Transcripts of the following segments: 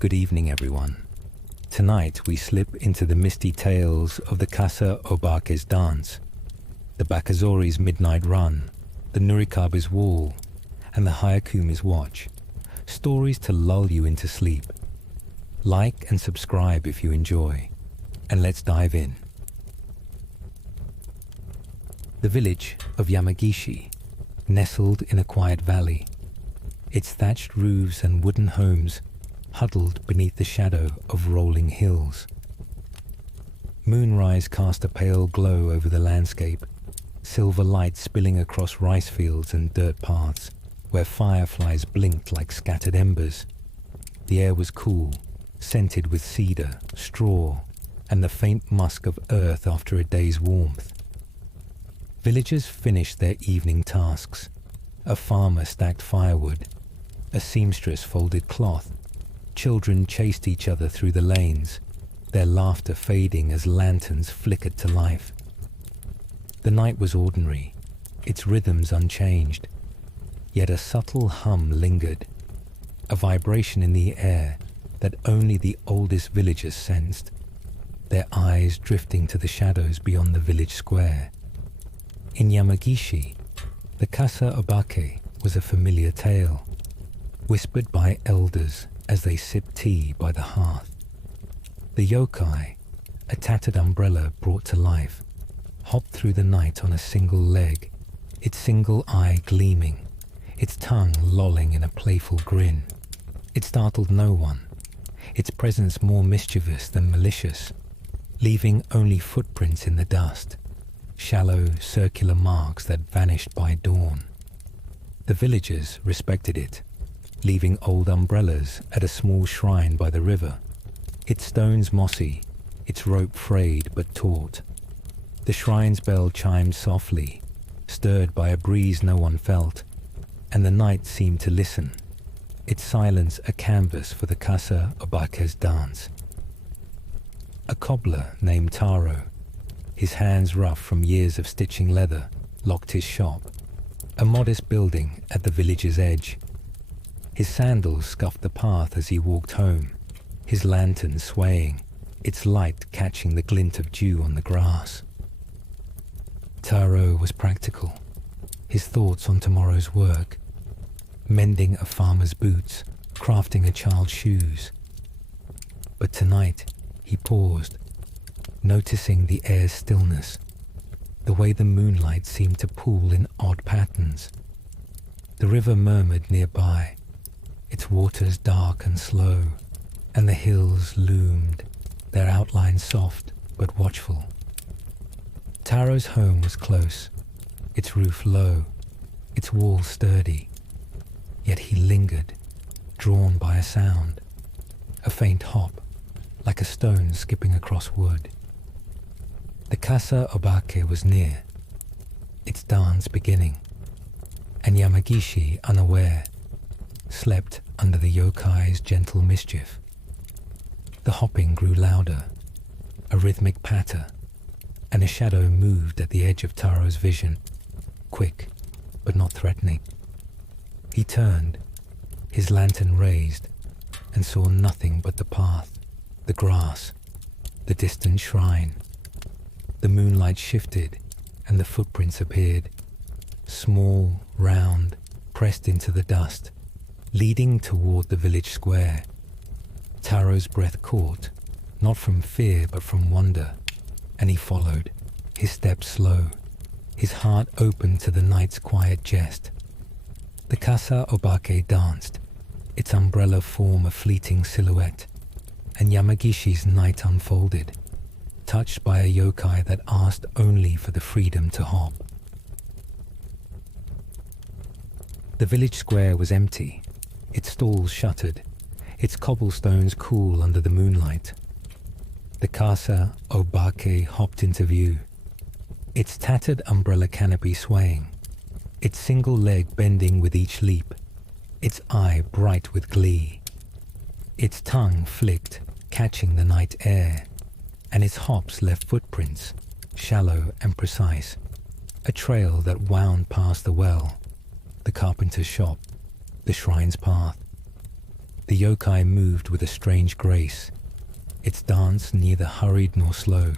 Good evening, everyone. Tonight we slip into the misty tales of the Kasa Obake's dance, the Bakazori's midnight run, the Nurikabe's wall, and the Hayakumi's watch. Stories to lull you into sleep. Like and subscribe if you enjoy, and let's dive in. The village of Yamagishi, nestled in a quiet valley, its thatched roofs and wooden homes huddled beneath the shadow of rolling hills. Moonrise cast a pale glow over the landscape, silver light spilling across rice fields and dirt paths where fireflies blinked like scattered embers. The air was cool, scented with cedar, straw, and the faint musk of earth after a day's warmth. Villagers finished their evening tasks. A farmer stacked firewood. A seamstress folded cloth. Children chased each other through the lanes, their laughter fading as lanterns flickered to life. The night was ordinary, its rhythms unchanged, yet a subtle hum lingered, a vibration in the air that only the oldest villagers sensed, their eyes drifting to the shadows beyond the village square. In Yamagishi, the Kasa Obake was a familiar tale, whispered by elders as they sipped tea by the hearth. The Yokai, a tattered umbrella brought to life, hopped through the night on a single leg, its single eye gleaming, its tongue lolling in a playful grin. It startled no one, its presence more mischievous than malicious, leaving only footprints in the dust, shallow, circular marks that vanished by dawn. The villagers respected it, leaving old umbrellas at a small shrine by the river, its stones mossy, its rope frayed but taut. The shrine's bell chimed softly, stirred by a breeze no one felt, and the night seemed to listen, its silence a canvas for the Kasa Obake's dance. A cobbler named Taro, his hands rough from years of stitching leather, locked his shop, a modest building at the village's edge. His sandals scuffed the path as he walked home, his lantern swaying, its light catching the glint of dew on the grass. Taro was practical, his thoughts on tomorrow's work, mending a farmer's boots, crafting a child's shoes. But tonight he paused, noticing the air's stillness, the way the moonlight seemed to pool in odd patterns. The river murmured nearby, its waters dark and slow, and the hills loomed, their outlines soft but watchful. Taro's home was close, its roof low, its walls sturdy, yet he lingered, drawn by a sound, a faint hop, like a stone skipping across wood. The Kasa Obake was near, its dance beginning, and Yamagishi, unaware, slept under the Yokai's gentle mischief. The hopping grew louder, a rhythmic patter, and a shadow moved at the edge of Taro's vision, quick but not threatening. He turned, his lantern raised, and saw nothing but the path, the grass, the distant shrine. The moonlight shifted, and the footprints appeared, small, round, pressed into the dust, leading toward the village square. Taro's breath caught, not from fear but from wonder, and he followed, his steps slow, his heart open to the night's quiet jest. The Kasa Obake danced, its umbrella form a fleeting silhouette, and Yamagishi's night unfolded, touched by a yokai that asked only for the freedom to hop. The village square was empty, its stalls shuttered, its cobblestones cool under the moonlight. The Kasa Obake hopped into view, its tattered umbrella canopy swaying, its single leg bending with each leap, its eye bright with glee. Its tongue flicked, catching the night air, and its hops left footprints, shallow and precise, a trail that wound past the well, the carpenter's shop, the shrine's path. The yokai moved with a strange grace, its dance neither hurried nor slow,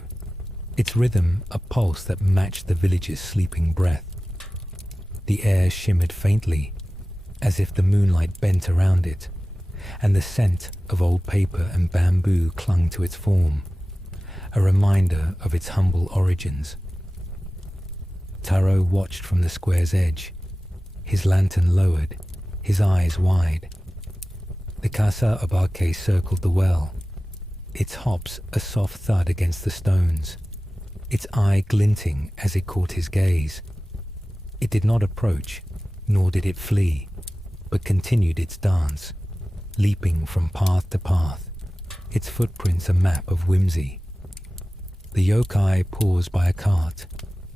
its rhythm a pulse that matched the village's sleeping breath. The air shimmered faintly, as if the moonlight bent around it, and the scent of old paper and bamboo clung to its form, a reminder of its humble origins. Taro watched from the square's edge, his lantern lowered, his eyes wide. The Kasa Obake circled the well, its hops a soft thud against the stones, its eye glinting as it caught his gaze. It did not approach, nor did it flee, but continued its dance, leaping from path to path, its footprints a map of whimsy. The yokai paused by a cart,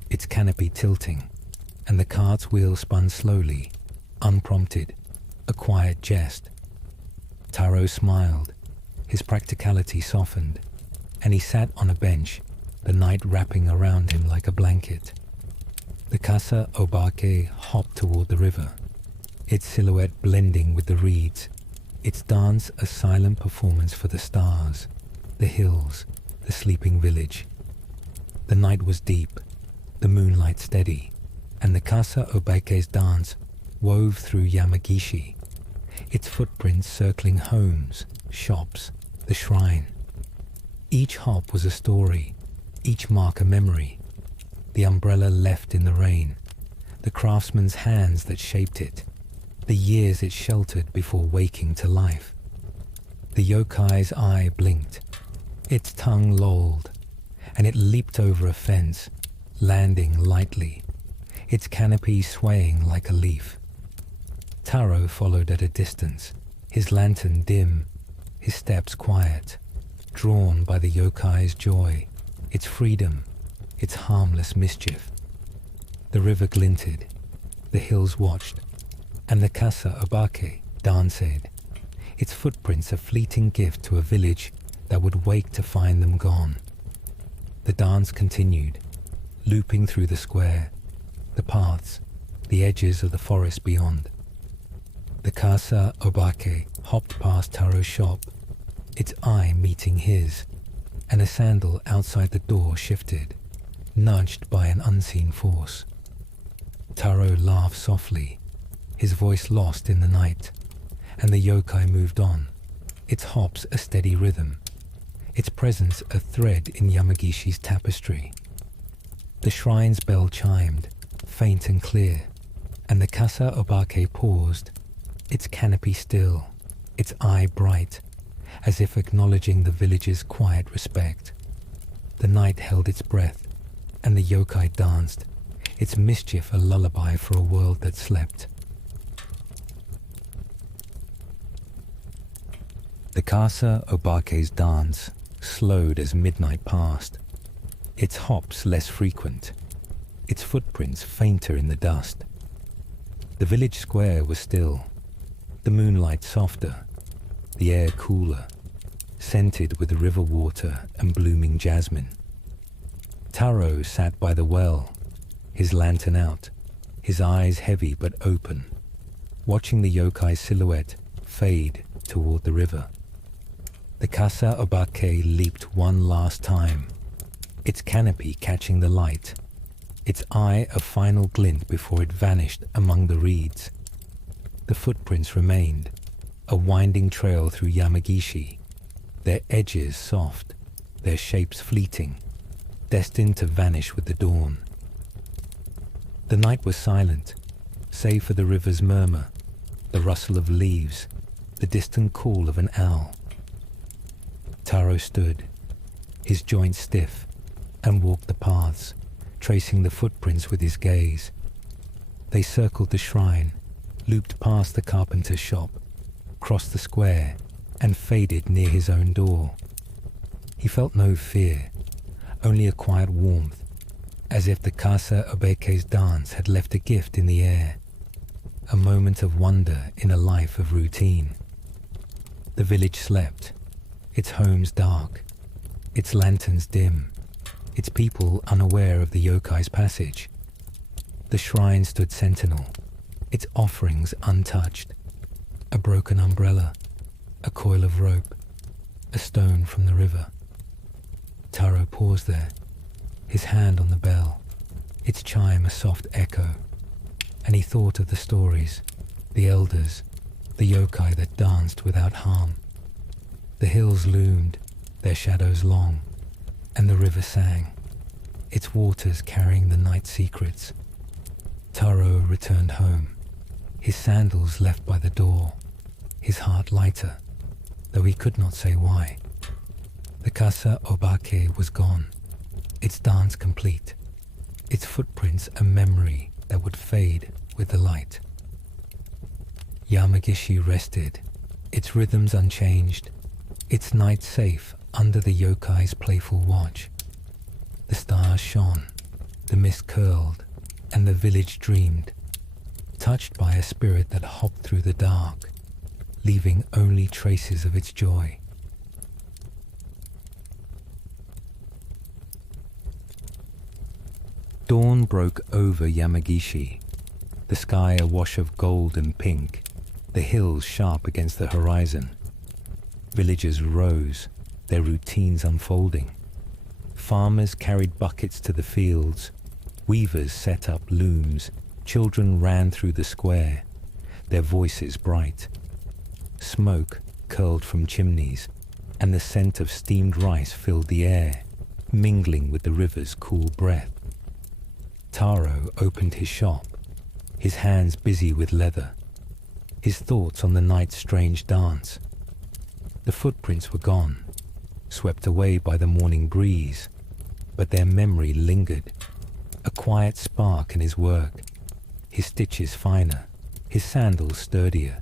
its canopy tilting, and the cart's wheel spun slowly, unprompted, a quiet jest. Taro smiled, his practicality softened, and he sat on a bench, the night wrapping around him like a blanket. The Kasa Obake hopped toward the river, its silhouette blending with the reeds, its dance a silent performance for the stars, the hills, the sleeping village. The night was deep, the moonlight steady, and the Kasa Obake's dance wove through Yamagishi, its footprints circling homes, shops, the shrine. Each hop was a story, each mark a memory. The umbrella left in the rain, the craftsman's hands that shaped it, the years it sheltered before waking to life. The yokai's eye blinked, its tongue lolled, and it leaped over a fence, landing lightly, its canopy swaying like a leaf. Taro followed at a distance, his lantern dim, his steps quiet, drawn by the yokai's joy, its freedom, its harmless mischief. The river glinted, the hills watched, and the Kasa Obake danced, its footprints a fleeting gift to a village that would wake to find them gone. The dance continued, looping through the square, the paths, the edges of the forest beyond. The Kasa Obake hopped past Taro's shop, its eye meeting his, and a sandal outside the door shifted, nudged by an unseen force. Taro laughed softly, his voice lost in the night, and the yokai moved on, its hops a steady rhythm, its presence a thread in Yamagishi's tapestry. The shrine's bell chimed, faint and clear, and the Kasa Obake paused, its canopy still, its eye bright, as if acknowledging the village's quiet respect. The night held its breath, and the yokai danced, its mischief a lullaby for a world that slept. The Kasa Obake's dance slowed as midnight passed, its hops less frequent, its footprints fainter in the dust. The village square was still, the moonlight softer, the air cooler, scented with river water and blooming jasmine. Taro sat by the well, his lantern out, his eyes heavy but open, watching the yokai's silhouette fade toward the river. The Kasa Obake leaped one last time, its canopy catching the light, its eye a final glint before it vanished among the reeds. The footprints remained, a winding trail through Yamagishi, their edges soft, their shapes fleeting, destined to vanish with the dawn. The night was silent, save for the river's murmur, the rustle of leaves, the distant call of an owl. Taro stood, his joints stiff, and walked the paths, tracing the footprints with his gaze. They circled the shrine, looped past the carpenter's shop, crossed the square, and faded near his own door. He felt no fear, only a quiet warmth, as if the Kasa Obake's dance had left a gift in the air, a moment of wonder in a life of routine. The village slept, its homes dark, its lanterns dim, its people unaware of the yokai's passage. The shrine stood sentinel, its offerings untouched, a broken umbrella, a coil of rope, a stone from the river. Taro paused there, his hand on the bell, its chime a soft echo, and he thought of the stories, the elders, the yokai that danced without harm. The hills loomed, their shadows long, and the river sang, its waters carrying the night secrets. Taro returned home, his sandals left by the door, his heart lighter, though he could not say why. The Kasa Obake was gone, its dance complete, its footprints a memory that would fade with the light. Yamagishi rested, its rhythms unchanged, its night safe under the yokai's playful watch. The stars shone, the mist curled, and the village dreamed, touched by a spirit that hopped through the dark, leaving only traces of its joy. Dawn broke over Yamagishi, the sky a wash of gold and pink, the hills sharp against the horizon. Villagers rose, their routines unfolding. Farmers carried buckets to the fields, weavers set up looms, children ran through the square, their voices bright. Smoke curled from chimneys, and the scent of steamed rice filled the air, mingling with the river's cool breath. Taro opened his shop, his hands busy with leather, his thoughts on the night's strange dance. The footprints were gone, swept away by the morning breeze, but their memory lingered, a quiet spark in his work, his stitches finer, his sandals sturdier.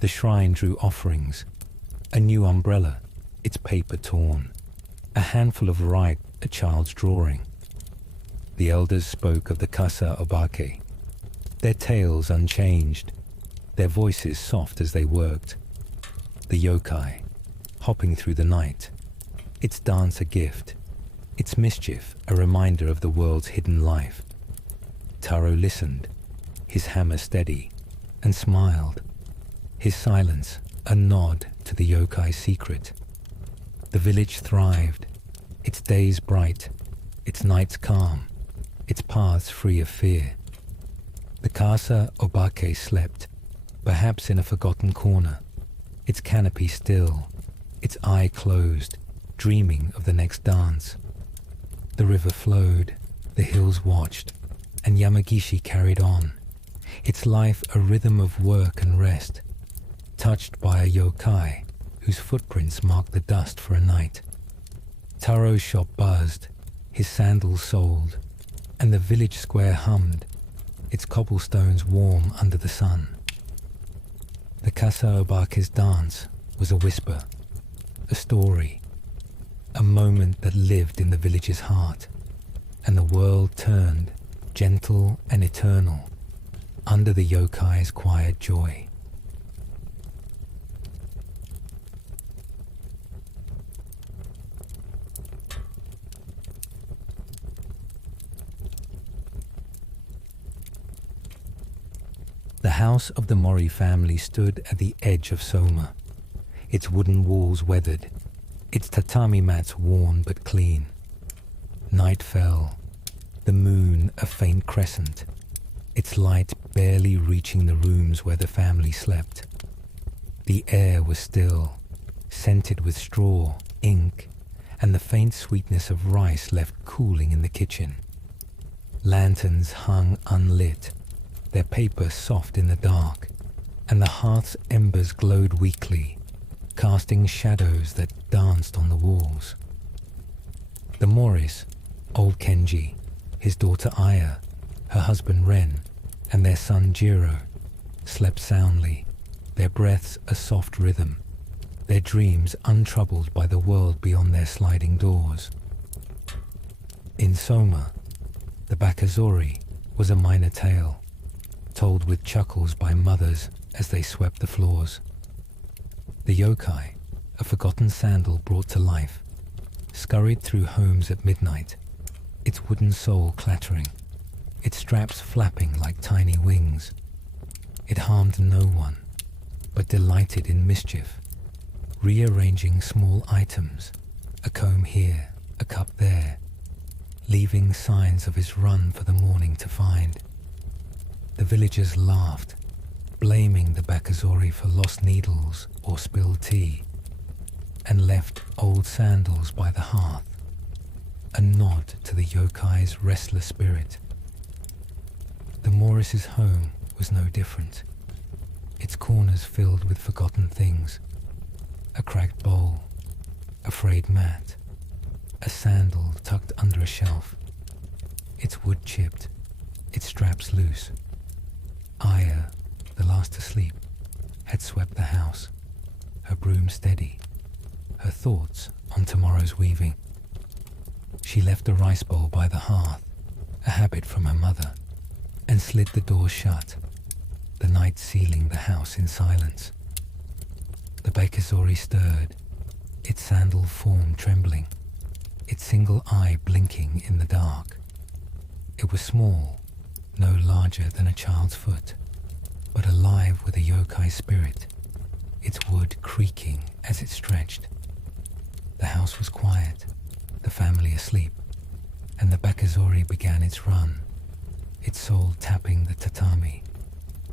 The shrine drew offerings, a new umbrella, its paper torn, a handful of rice, a child's drawing. The elders spoke of the Kasa Obake, their tales unchanged, their voices soft as they worked. The yokai, hopping through the night, its dance a gift, its mischief a reminder of the world's hidden life. Taro listened, his hammer steady, and smiled, his silence a nod to the yokai's secret. The village thrived, its days bright, its nights calm, its paths free of fear. The Kasa Obake slept, perhaps in a forgotten corner, its canopy still, its eye closed, dreaming of the next dance. The river flowed, the hills watched, and Yamagishi carried on, its life a rhythm of work and rest, touched by a yokai whose footprints marked the dust for a night. Taro's shop buzzed, his sandals sold, and the village square hummed, its cobblestones warm under the sun. The Kasa Obake's dance was a whisper, a story, a moment that lived in the village's heart, and the world turned, gentle and eternal, under the yokai's quiet joy. The house of the Mori family stood at the edge of Soma, its wooden walls weathered, its tatami mats worn but clean. Night fell, the moon a faint crescent, its light barely reaching the rooms where the family slept. The air was still, scented with straw, ink, and the faint sweetness of rice left cooling in the kitchen. Lanterns hung unlit, their paper soft in the dark, and the hearth's embers glowed weakly, casting shadows that danced on the walls. The Moris, old Kenji, his daughter Aya, her husband Ren, and their son Jiro, slept soundly, their breaths a soft rhythm, their dreams untroubled by the world beyond their sliding doors. In Soma, the Bakazori was a minor tale, told with chuckles by mothers as they swept the floors. The yokai, a forgotten sandal brought to life, scurried through homes at midnight, its wooden sole clattering, its straps flapping like tiny wings. It harmed no one, but delighted in mischief, rearranging small items, a comb here, a cup there, leaving signs of his run for the morning to find. The villagers laughed, blaming the Bakazori for lost needles or spilled tea, and left old sandals by the hearth, a nod to the yokai's restless spirit. The Morris's home was no different, its corners filled with forgotten things, a cracked bowl, a frayed mat, a sandal tucked under a shelf, its wood chipped, its straps loose. Aya, the last to sleep, had swept the house, her broom steady, her thoughts on tomorrow's weaving. She left the rice bowl by the hearth, a habit from her mother, and slid the door shut, the night sealing the house in silence. The Bakazori stirred, its sandal form trembling, its single eye blinking in the dark. It was small, no larger than a child's foot, but alive with a yokai spirit, its wood creaking as it stretched. The house was quiet, the family asleep, and the Bakazori began its run, its sole tapping the tatami,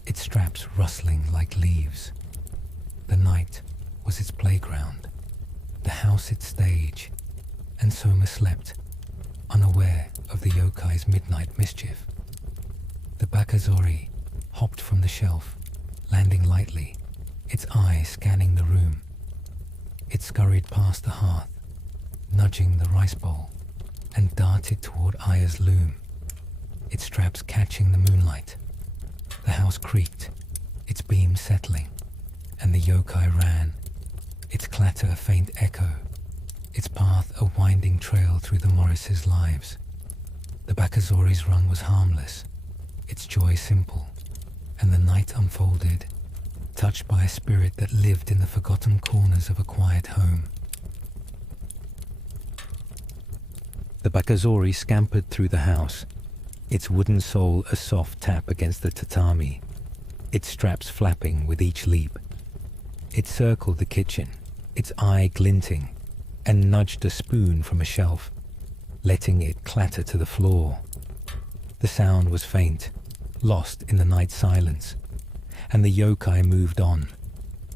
its straps rustling like leaves. The night was its playground, the house its stage, and Soma slept, unaware of the yokai's midnight mischief. The Bakazori hopped from the shelf, landing lightly, its eye scanning the room. It scurried past the hearth, nudging the rice bowl, and darted toward Aya's loom, its straps catching the moonlight. The house creaked, its beams settling, and the yokai ran, its clatter a faint echo, its path a winding trail through the Morrises' lives. The Bakazori's run was harmless, its joy simple, and the night unfolded, touched by a spirit that lived in the forgotten corners of a quiet home. The Bakazori scampered through the house, its wooden sole a soft tap against the tatami, its straps flapping with each leap. It circled the kitchen, its eye glinting, and nudged a spoon from a shelf, letting it clatter to the floor. The sound was faint, lost in the night silence, and the yokai moved on,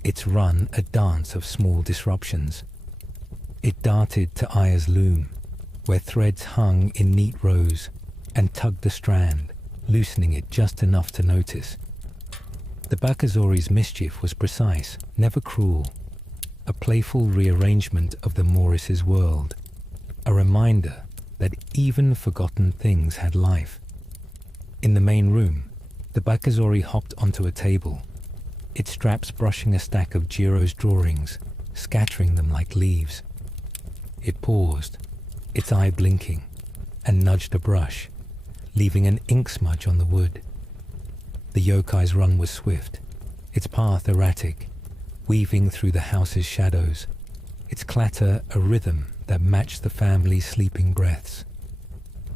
its run a dance of small disruptions. It darted to Aya's loom, where threads hung in neat rows, and tugged a strand, loosening it just enough to notice. The Bakazori's mischief was precise, never cruel, a playful rearrangement of the Morris's world, a reminder that even forgotten things had life. In the main room, the Bakazori hopped onto a table, its straps brushing a stack of Jiro's drawings, scattering them like leaves. It paused, its eye blinking, and nudged a brush, leaving an ink smudge on the wood. The yokai's run was swift, its path erratic, weaving through the house's shadows, its clatter a rhythm that matched the family's sleeping breaths.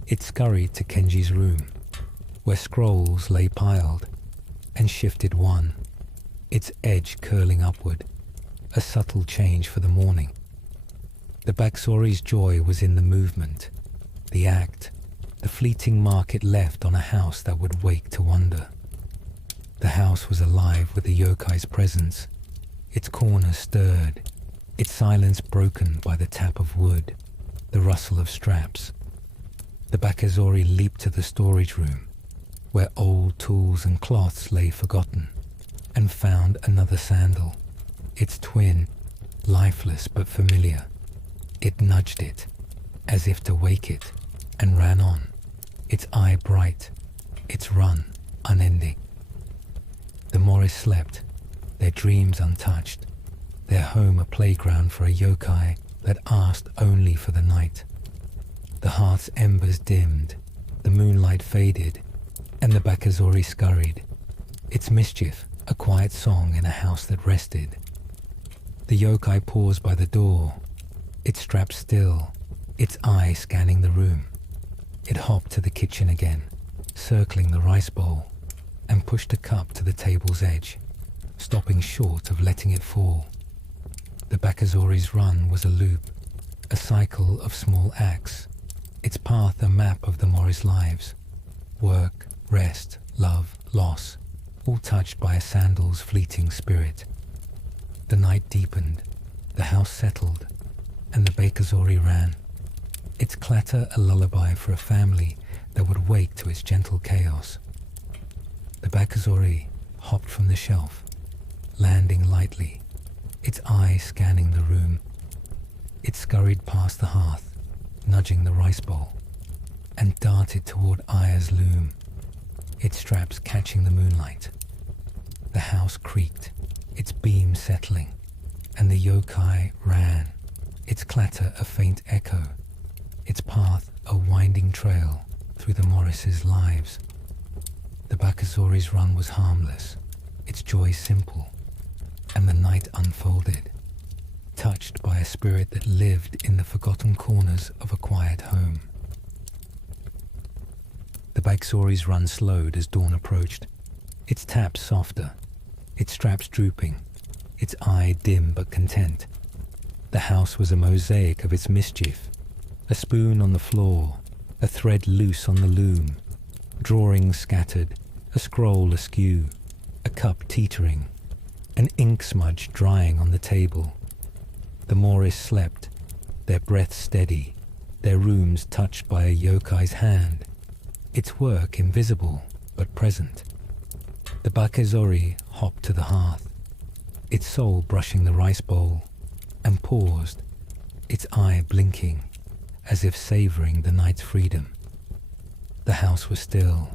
It scurried to Kenji's room, where scrolls lay piled, and shifted one, its edge curling upward, a subtle change for the morning. The Bakazori's joy was in the movement, the act, the fleeting mark it left on a house that would wake to wonder. The house was alive with the yokai's presence, its corners stirred, its silence broken by the tap of wood, the rustle of straps. The Bakazori leaped to the storage room, where old tools and cloths lay forgotten, and found another sandal, its twin, lifeless but familiar. It nudged it, as if to wake it, and ran on, its eye bright, its run unending. The Morris slept, their dreams untouched, their home a playground for a yokai that asked only for the night. The hearth's embers dimmed, the moonlight faded, and the Bakazori scurried, its mischief a quiet song in a house that rested. The yokai paused by the door, its strap still, its eye scanning the room. It hopped to the kitchen again, circling the rice bowl, and pushed a cup to the table's edge. stopping short of letting it fall. The Bakazori's run was a loop, a cycle of small acts, its path a map of the Morris lives. Work, rest, love, loss, all touched by a sandal's fleeting spirit. The night deepened, the house settled, and the Bakazori ran, its clatter a lullaby for a family that would wake to its gentle chaos. The Bakazori hopped from the shelf, landing lightly, its eye scanning the room. It scurried past the hearth, nudging the rice bowl, and darted toward Aya's loom, its straps catching the moonlight. The house creaked, its beam settling, and the yokai ran, its clatter a faint echo, its path a winding trail through the Morrises' lives. The Bakazori's run was harmless, its joy simple, and the night unfolded, touched by a spirit that lived in the forgotten corners of a quiet home. The Bakazori's run slowed as dawn approached, its taps softer, its straps drooping, its eye dim but content. The house was a mosaic of its mischief, a spoon on the floor, a thread loose on the loom, drawings scattered, a scroll askew, a cup teetering, an ink smudge drying on the table. The Morris slept, their breath steady, their rooms touched by a yokai's hand, its work invisible but present. The Bakazori hopped to the hearth, its soul brushing the rice bowl, and paused, its eye blinking, as if savoring the night's freedom. The house was still,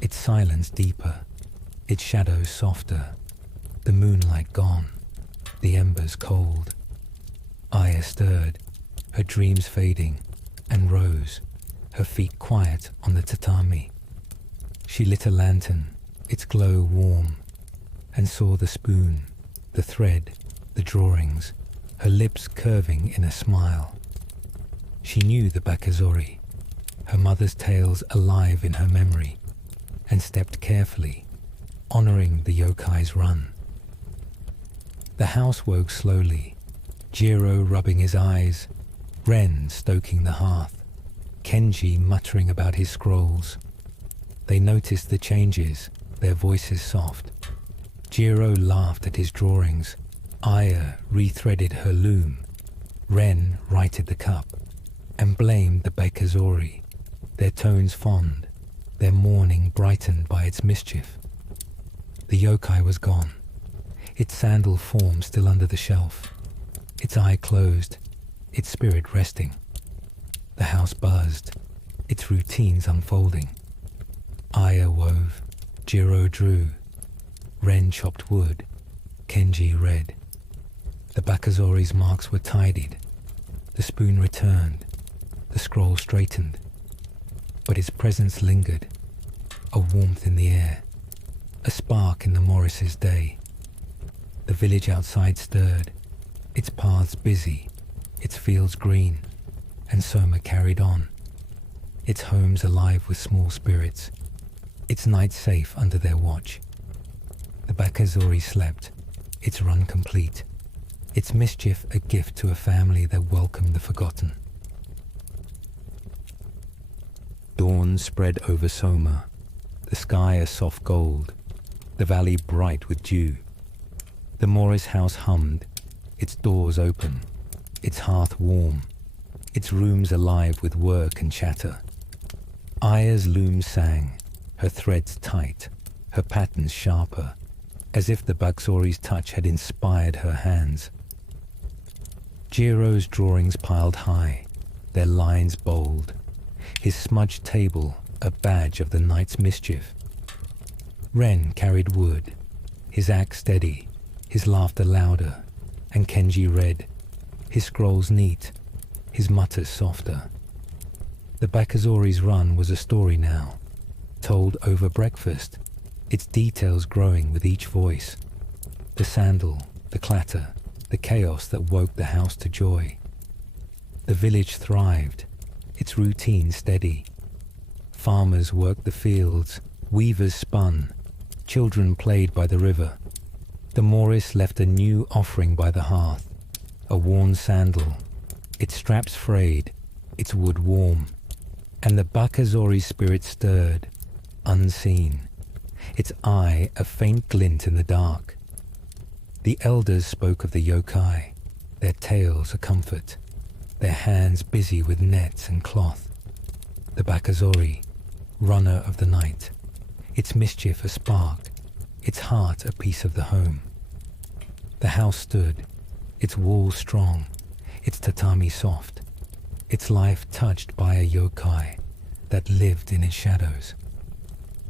its silence deeper, its shadows softer, the moonlight gone, the embers cold. Aya stirred, her dreams fading, and rose, her feet quiet on the tatami. She lit a lantern, its glow warm, and saw the spoon, the thread, the drawings, her lips curving in a smile. She knew the Bakazori, her mother's tales alive in her memory, and stepped carefully, honoring the yokai's run. The house woke slowly, Jiro rubbing his eyes, Ren stoking the hearth, Kenji muttering about his scrolls. They noticed the changes, their voices soft. Jiro laughed at his drawings, Aya rethreaded her loom, Ren righted the cup, and blamed the Bakazori, their tones fond, their mourning brightened by its mischief. The yokai was gone, its sandal form still under the shelf, its eye closed, its spirit resting. The house buzzed, its routines unfolding. Aya wove, Jiro drew, Ren chopped wood, Kenji read. The Bakazori's marks were tidied, the spoon returned, the scroll straightened, but its presence lingered, a warmth in the air, a spark in the Morris's day. The village outside stirred, its paths busy, its fields green, and Soma carried on, its homes alive with small spirits, its nights safe under their watch. The Bakazori slept, its run complete, its mischief a gift to a family that welcomed the forgotten. Dawn spread over Soma, the sky a soft gold, the valley bright with dew. The Morris house hummed, its doors open, its hearth warm, its rooms alive with work and chatter. Aya's loom sang, her threads tight, her patterns sharper, as if the Bakazori's touch had inspired her hands. Jiro's drawings piled high, their lines bold, his smudged table a badge of the night's mischief. Ren carried wood, his axe steady, his laughter louder, and Kenji read, his scrolls neat, his mutters softer. The Bakazori's run was a story now, told over breakfast, its details growing with each voice. The sandal, the clatter, the chaos that woke the house to joy. The village thrived, its routine steady. Farmers worked the fields, weavers spun, children played by the river. The Morris left a new offering by the hearth, a worn sandal, its straps frayed, its wood warm, and the Bakazori's spirit stirred, unseen, its eye a faint glint in the dark. The elders spoke of the yokai, their tales a comfort, their hands busy with nets and cloth. The Bakazori, runner of the night, its mischief a spark, its heart a piece of the home. The house stood, its walls strong, its tatami soft, its life touched by a yokai that lived in its shadows.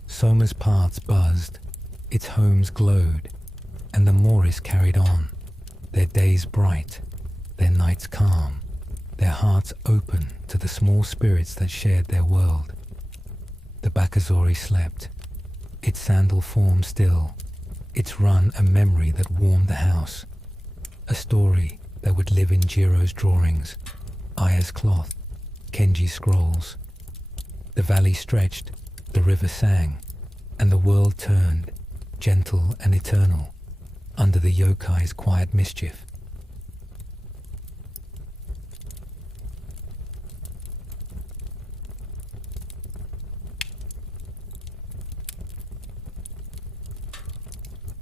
Soma's paths buzzed, its homes glowed, and the Morris carried on, their days bright, their nights calm, their hearts open to the small spirits that shared their world. The Bakazori slept, its sandal form still, its run a memory that warmed the house, a story that would live in Jiro's drawings, Aya's cloth, Kenji's scrolls. The valley stretched, the river sang, and the world turned, gentle and eternal, under the yokai's quiet mischief.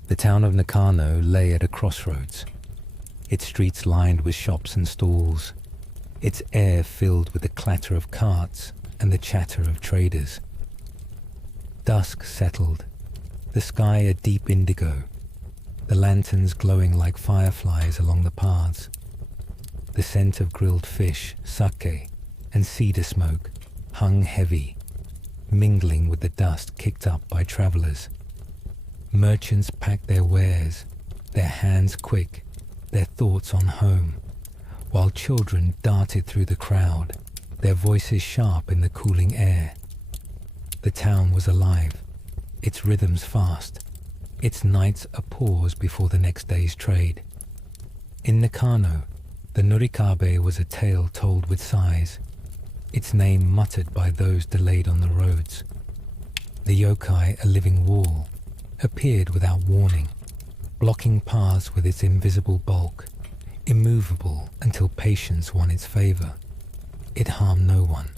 The town of Nakano lay at a crossroads, its streets lined with shops and stalls, its air filled with the clatter of carts and the chatter of traders. Dusk settled, the sky a deep indigo, the lanterns glowing like fireflies along the paths. The scent of grilled fish, sake, and cedar smoke hung heavy, mingling with the dust kicked up by travelers. Merchants packed their wares, their hands quick, their thoughts on home, while children darted through the crowd, their voices sharp in the cooling air. The town was alive, its rhythms fast, its nights a pause before the next day's trade. In Nakano, the Nurikabe was a tale told with sighs, its name muttered by those delayed on the roads. The yokai, a living wall, appeared without warning, blocking paths with its invisible bulk, immovable until patience won its favor. It harmed no one,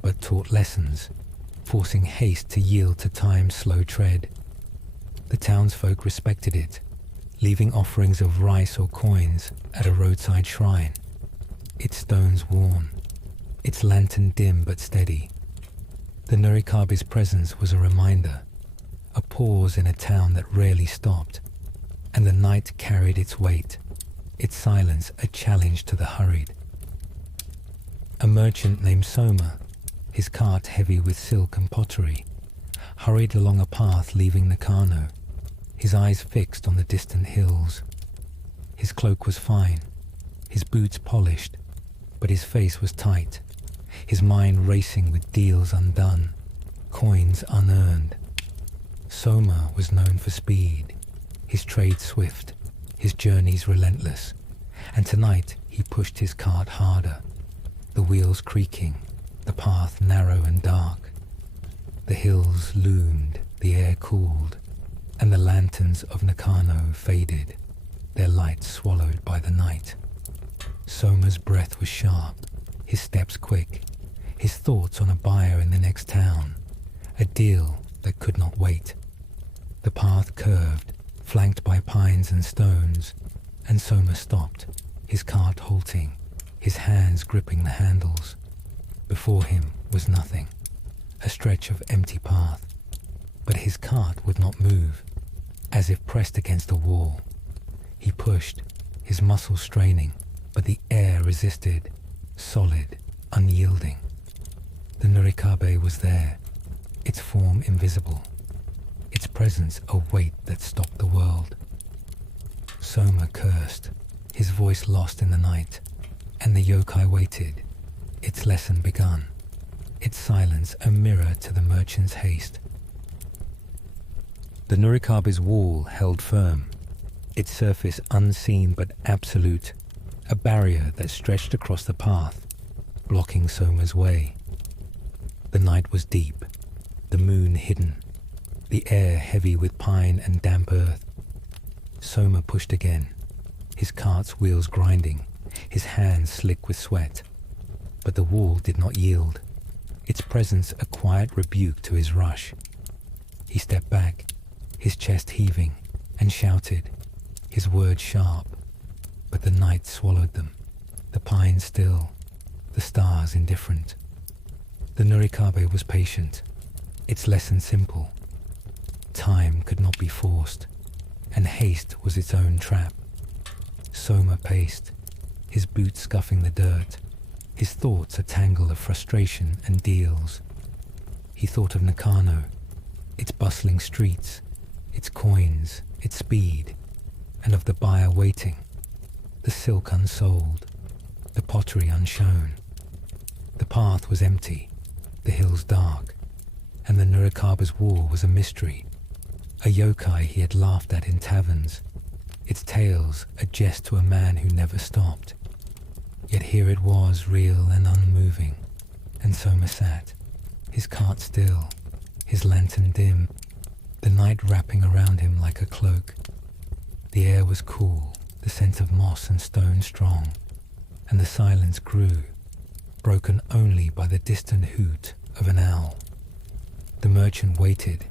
but taught lessons, forcing haste to yield to time's slow tread. The townsfolk respected it, leaving offerings of rice or coins at a roadside shrine, its stones worn, its lantern dim but steady. The Nurikabe's presence was a reminder, a pause in a town that rarely stopped, and the night carried its weight, its silence a challenge to the hurried. A merchant named Soma, his cart heavy with silk and pottery, hurried along a path leaving Nakano, his eyes fixed on the distant hills. His cloak was fine, his boots polished, but his face was tight, his mind racing with deals undone, coins unearned. Soma was known for speed, his trade swift, his journeys relentless, and tonight he pushed his cart harder, the wheels creaking, the path narrow and dark. The hills loomed, the air cooled, and the lanterns of Nakano faded, their light swallowed by the night. Soma's breath was sharp, his steps quick, his thoughts on a buyer in the next town, a deal that could not wait. The path curved, flanked by pines and stones, and Soma stopped, his cart halting, his hands gripping the handles. Before him was nothing, a stretch of empty path, but his cart would not move, as if pressed against a wall. He pushed, his muscles straining, but the air resisted, solid, unyielding. The Nurikabe was there, its form invisible, its presence a weight that stopped the world. Soma cursed, his voice lost in the night, and the yokai waited, its lesson begun, its silence a mirror to the merchant's haste. The Nurikabe's wall held firm, its surface unseen but absolute, a barrier that stretched across the path, blocking Soma's way. The night was deep, the moon hidden, the air heavy with pine and damp earth. Soma pushed again, his cart's wheels grinding, his hands slick with sweat. But the wall did not yield, its presence a quiet rebuke to his rush. He stepped back, his chest heaving, and shouted, his words sharp. But the night swallowed them, the pines still, the stars indifferent. The Nurikabe was patient, its lesson simple. Time could not be forced, and haste was its own trap. Soma paced, his boots scuffing the dirt, his thoughts a tangle of frustration and deals. He thought of Nakano, its bustling streets, its coins, its speed, and of the buyer waiting, the silk unsold, the pottery unshown. The path was empty, the hills dark, and the Nurikabe's wall was a mystery, a yokai he had laughed at in taverns, its tales a jest to a man who never stopped. Yet here it was, real and unmoving, and Soma sat, his cart still, his lantern dim, the night wrapping around him like a cloak. The air was cool, the scent of moss and stone strong, and the silence grew, broken only by the distant hoot of an owl. The merchant waited,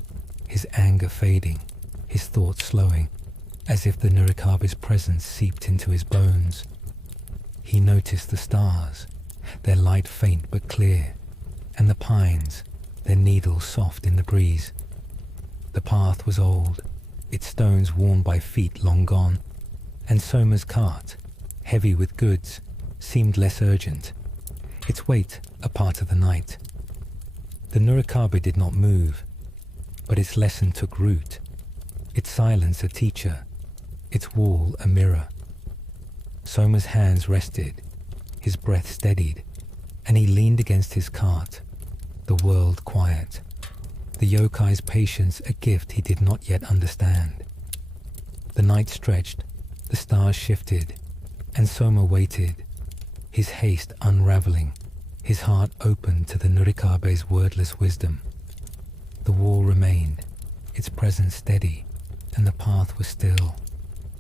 his anger fading, his thoughts slowing, as if the Nurikabe's presence seeped into his bones. He noticed the stars, their light faint but clear, and the pines, their needles soft in the breeze. The path was old, its stones worn by feet long gone, and Soma's cart, heavy with goods, seemed less urgent, its weight a part of the night. The Nurikabe did not move, but its lesson took root, its silence a teacher, its wall a mirror. Soma's hands rested, his breath steadied, and he leaned against his cart, the world quiet, the yokai's patience a gift he did not yet understand. The night stretched, the stars shifted, and Soma waited, his haste unraveling, his heart open to the Nurikabe's wordless wisdom. The wall remained, its presence steady, and the path was still,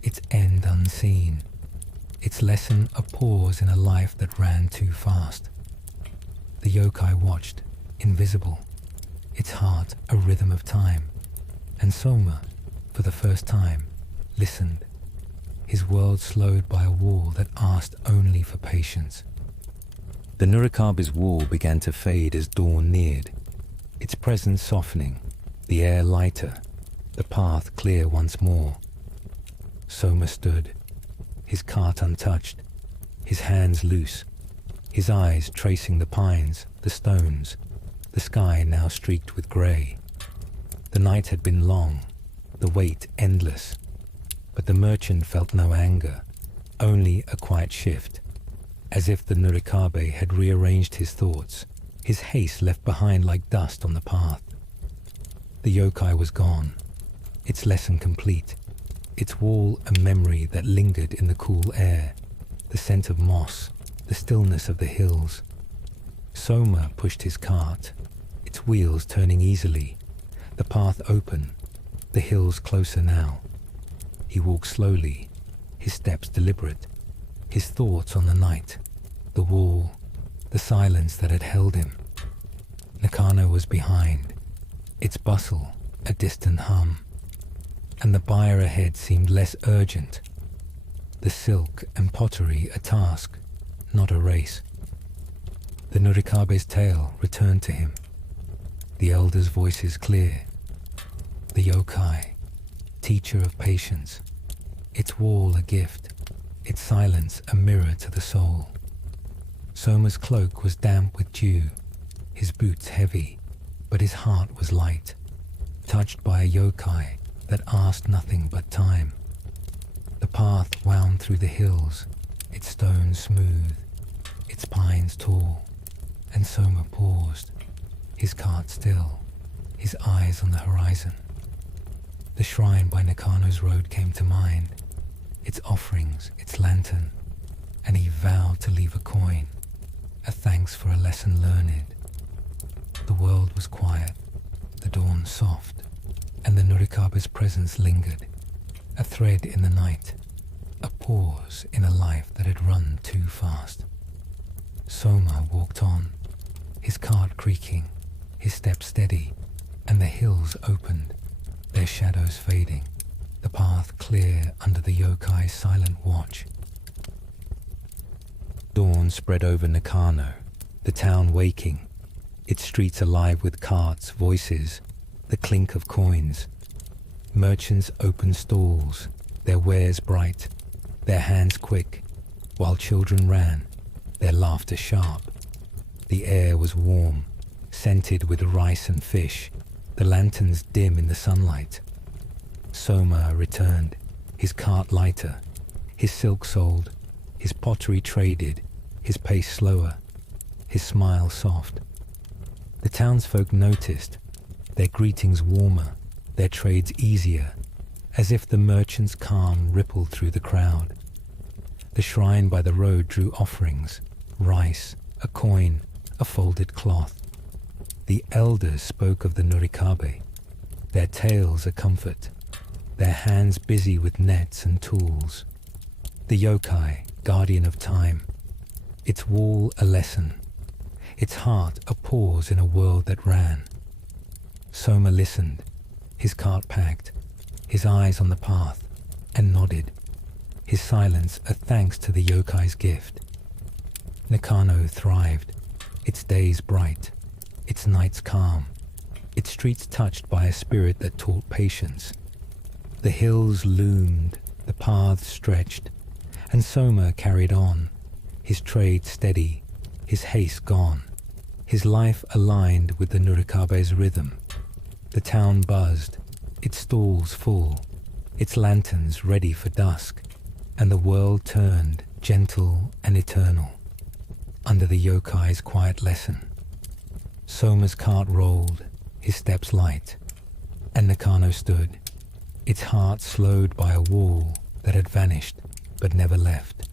its end unseen, its lesson a pause in a life that ran too fast. The yokai watched, invisible, its heart a rhythm of time, and Soma, for the first time, listened, his world slowed by a wall that asked only for patience. The Nurikabe's wall began to fade as dawn neared, its presence softening, the air lighter, the path clear once more. Soma stood, his cart untouched, his hands loose, his eyes tracing the pines, the stones, the sky now streaked with grey. The night had been long, the wait endless, but the merchant felt no anger, only a quiet shift, as if the Nurikabe had rearranged his thoughts, his haste left behind like dust on the path. The yokai was gone, its lesson complete, its wall a memory that lingered in the cool air, the scent of moss, the stillness of the hills. Soma pushed his cart, its wheels turning easily, the path open, the hills closer now. He walked slowly, his steps deliberate, his thoughts on the night, the wall, the silence that had held him. Nakano was behind, its bustle a distant hum, and the buyer ahead seemed less urgent, the silk and pottery a task, not a race. The Nurikabe's tale returned to him, the elders' voices clear, the yokai, teacher of patience, its wall a gift, its silence a mirror to the soul. Soma's cloak was damp with dew, his boots heavy, but his heart was light, touched by a yokai that asked nothing but time. The path wound through the hills, its stones smooth, its pines tall, and Soma paused, his cart still, his eyes on the horizon. The shrine by Nakano's road came to mind, its offerings, its lantern, and he vowed to leave a coin, a thanks for a lesson learned. The world was quiet, the dawn soft, and the Nurikabe's presence lingered, A thread in the night, a pause in a life that had run too fast. Soma walked on, his cart creaking, his steps steady, and the hills opened, their shadows fading, the path clear under the Yokai's silent watch. Dawn spread over Nakano, the town waking, its streets alive with carts, voices, the clink of coins. Merchants opened stalls, their wares bright, their hands quick, while children ran, their laughter sharp. The air was warm, scented with rice and fish, the lanterns dim in the sunlight. Soma returned, his cart lighter, his silk sold, his pottery traded, his pace slower, his smile soft. The townsfolk noticed, their greetings warmer, their trades easier, as if the merchant's calm rippled through the crowd. The shrine by the road drew offerings, rice, a coin, a folded cloth. The elders spoke of the Nurikabe, their tales a comfort, their hands busy with nets and tools. The Yokai, guardian of time, its wall a lesson, its heart a pause in a world that ran. Soma listened, his cart packed, his eyes on the path, and nodded, his silence a thanks to the Yokai's gift. Nakano thrived, its days bright, its nights calm, its streets touched by a spirit that taught patience. The hills loomed, the paths stretched, and Soma carried on, his trade steady, his haste gone, his life aligned with the Nurikabe's rhythm. The town buzzed, its stalls full, its lanterns ready for dusk, and the world turned, gentle and eternal, under the Yokai's quiet lesson. Soma's cart rolled, his steps light, and Nakano stood, its heart slowed by a wall that had vanished but never left.